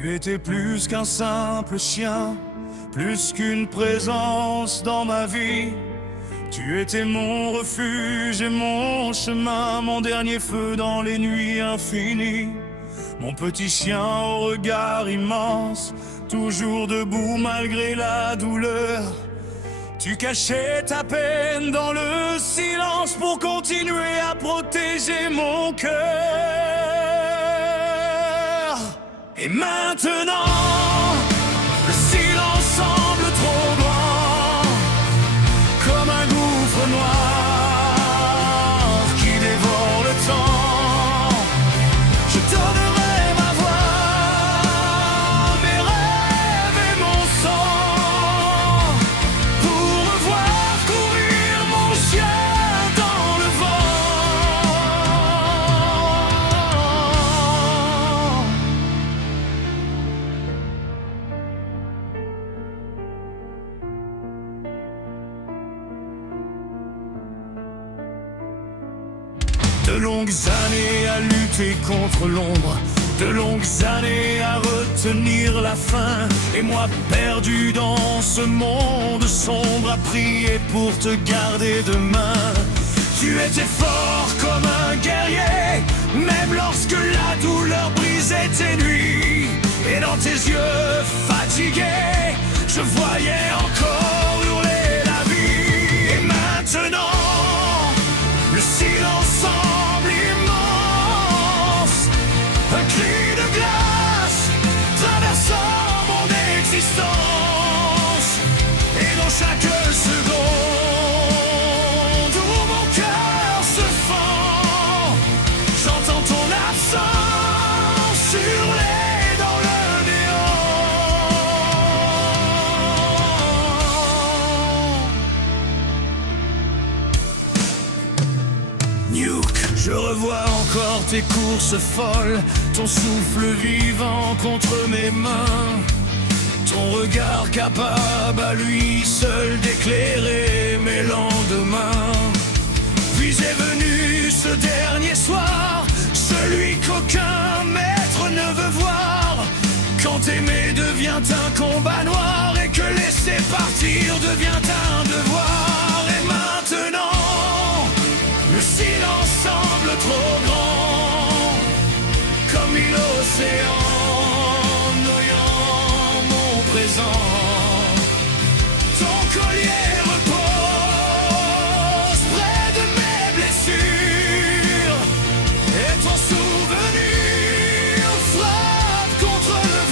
Tu étais plus qu'un simple chien, plus qu'une présence dans ma vie. Tu étais mon refuge et mon chemin, mon dernier feu dans les nuits infinies. Mon petit chien au regard immense, toujours debout malgré la douleur. Tu cachais ta peine dans le silence pour continuer à protéger mon cœur. Et maintenant, le silence semble trop grand, comme un gouffre noir qui dévore le temps. Je donnerai ma voix, mes rêves et mon sang, pour revoir courir mon chien dans le De longues années à lutter contre l'ombre, de longues années à retenir la faim. Et moi perdu dans ce monde sombre, à prier pour te garder demain. Tu étais fort comme un guerrier, même lorsque la douleur brisait tes nuits. Et dans tes yeux fatigués, je voyais encore hurler la vie. Et maintenant, le silence semble immense, un cri de glace traversant mon existence. Et dans chaque seconde où mon cœur se fend, j'entends ton absence hurler dans le néant. Nuke, je revois encore tes courses folles, ton souffle vivant contre mes mains, ton regard capable à lui seul d'éclairer mes lendemains. Puis est venu ce dernier soir, celui qu'aucun maître ne veut voir, quand aimer devient un combat noir et que laisser partir devient un devoir. Et maintenant, le silence semble trop grand, comme une océan noyant mon présent. Ton collier repose près de mes blessures, et ton souvenir frappe contre le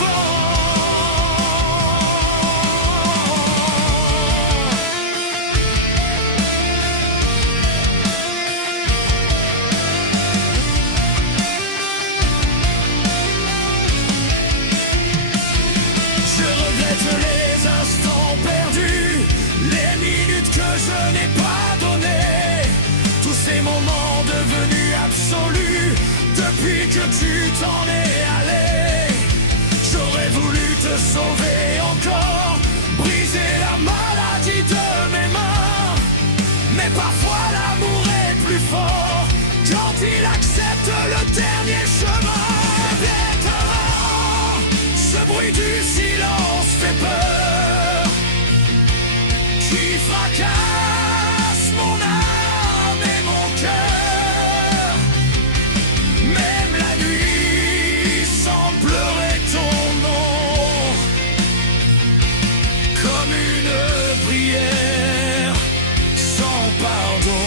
les instants perdus, les minutes que je n'ai pas données, tous ces moments devenus absolus depuis que tu t'en es allé. J'aurais voulu te sauver encore, briser la maladie de mes mains, mais parfois l'amour est plus fort quand il accepte le dernier chemin. Des parents, ce bruit du silence fait peur, qui fracasse mon âme et mon cœur. Même la nuit semble pleurer ton nom, comme une prière sans pardon.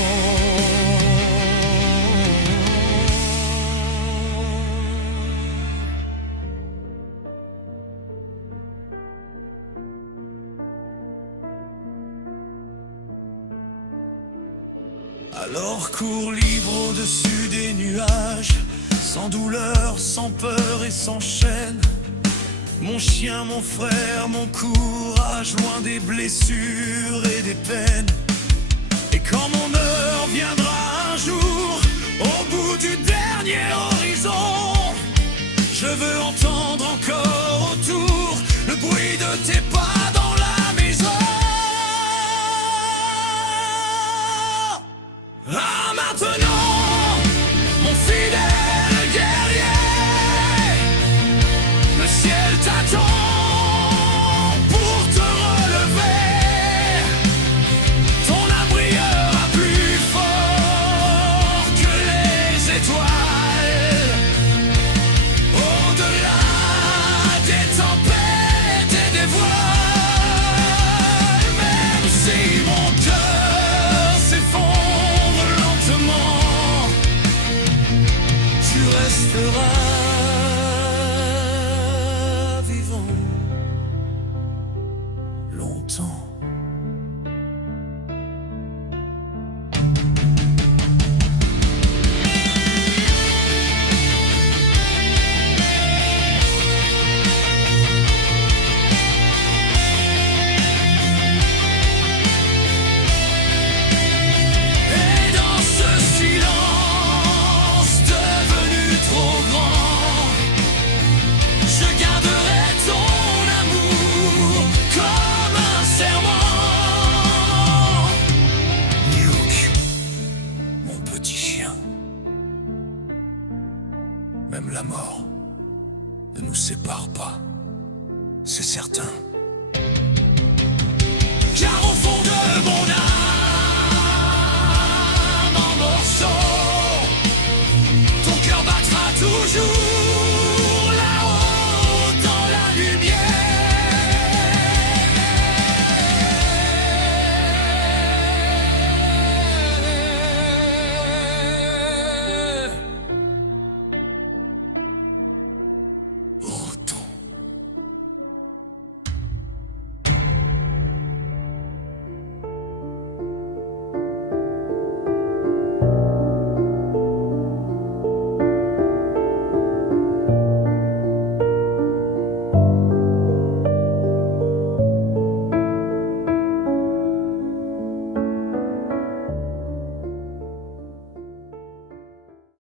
Alors cours libre au-dessus des nuages, sans douleur, sans peur et sans chaîne. Mon chien, mon frère, mon courage, loin des blessures et des peines. Et quand mon heure viendra un jour, au bout du dernier horizon, je veux entendre encore autour le bruit de tes pas dans la maison. Ah, maintenant, mon fidèle guerrier, le ciel temps. Même la mort ne nous sépare pas, c'est certain.